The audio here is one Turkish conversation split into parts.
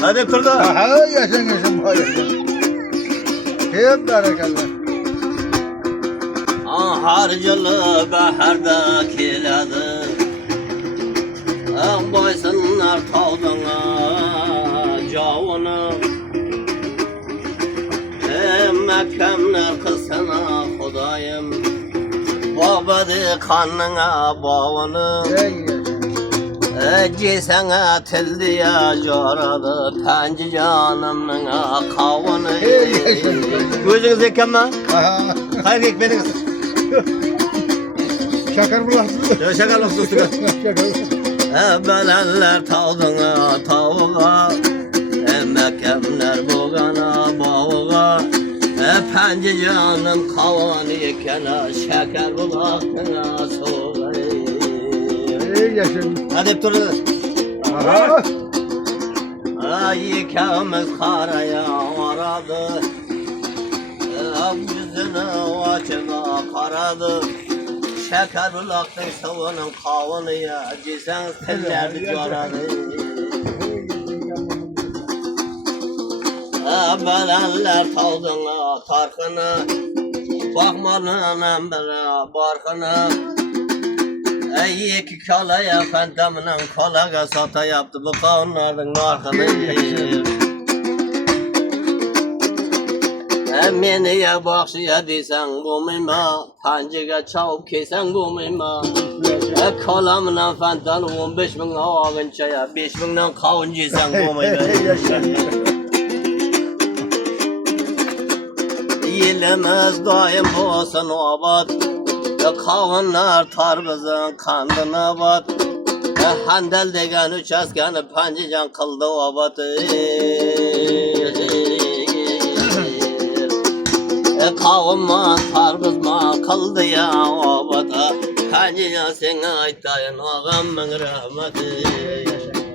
Hadi turda. Aha yaşan var yaşan. Hep berekeller. Harcılı baharda keladi. Boysunlar tavdana javunu. Mekemler kılsana Xudayım. Babadi kanına bağını. Cisene tildiye jaradı. Penci canımın kavunu. Gözünüz ekken mi? Aha. Hayır ekmeniniz. Şakar bulasın. Şakar olsun. Şakar. Belenler tavdına tavuğa. Mekemler boğana bağığa. Penci canım kavanı yekene. Şeker bulakına soğuğa. Yaşan. Hadi hep durun. Aha. Yekemiz karaya aradı. Yüzünü açığa karadı. Şeker bulaktın sıvının kavunu ya. Ciseniz tellerdi caradı. Belenler tavdına tarkını. Bakmalının bile barkını. İki kalaya fenteminin kolaga sata yaptı. Bu kavunların narkını. Meniye bakşıya desen bu mima. Pancıga çavup kesen bu mima. Kalamına fentanı 15.000 ağın çaya. 5.000'den kavuncuysan bu mima. Yelimiz daim olsun obat. Kavunlar tarbızın kandına bat. Handel degen üç askeni pancican kıldı obatı. Kavunma tarbızma kıldı ya obata. Pancican seni aytayın ağamın rahmeti.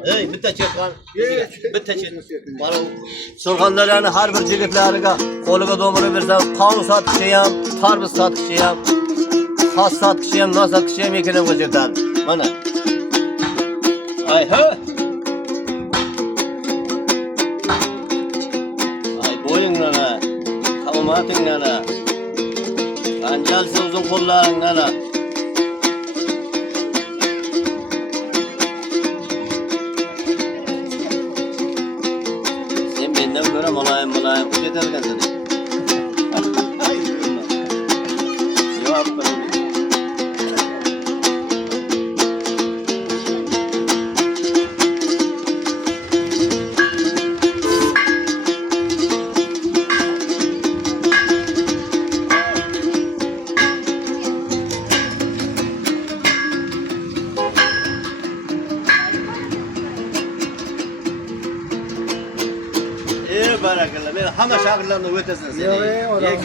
Hey bitti çekman. Bitti çek. Surganlarını her bir ciliklerine koluga domuru versen kavun satışıyam, tarbız satışıyam. Has satışıyam, nasıl satışıyam ekene koyacaklar. Bana. Ay ha. Ay boyunlara, kavmatınlara. Kancalsı uzun kollarınlara. Sen benden göre mulayim kucak ederken seni. Cevap verin. Barakallah. Ben hamma şagirlerimni o'tasiniz. Yo'q,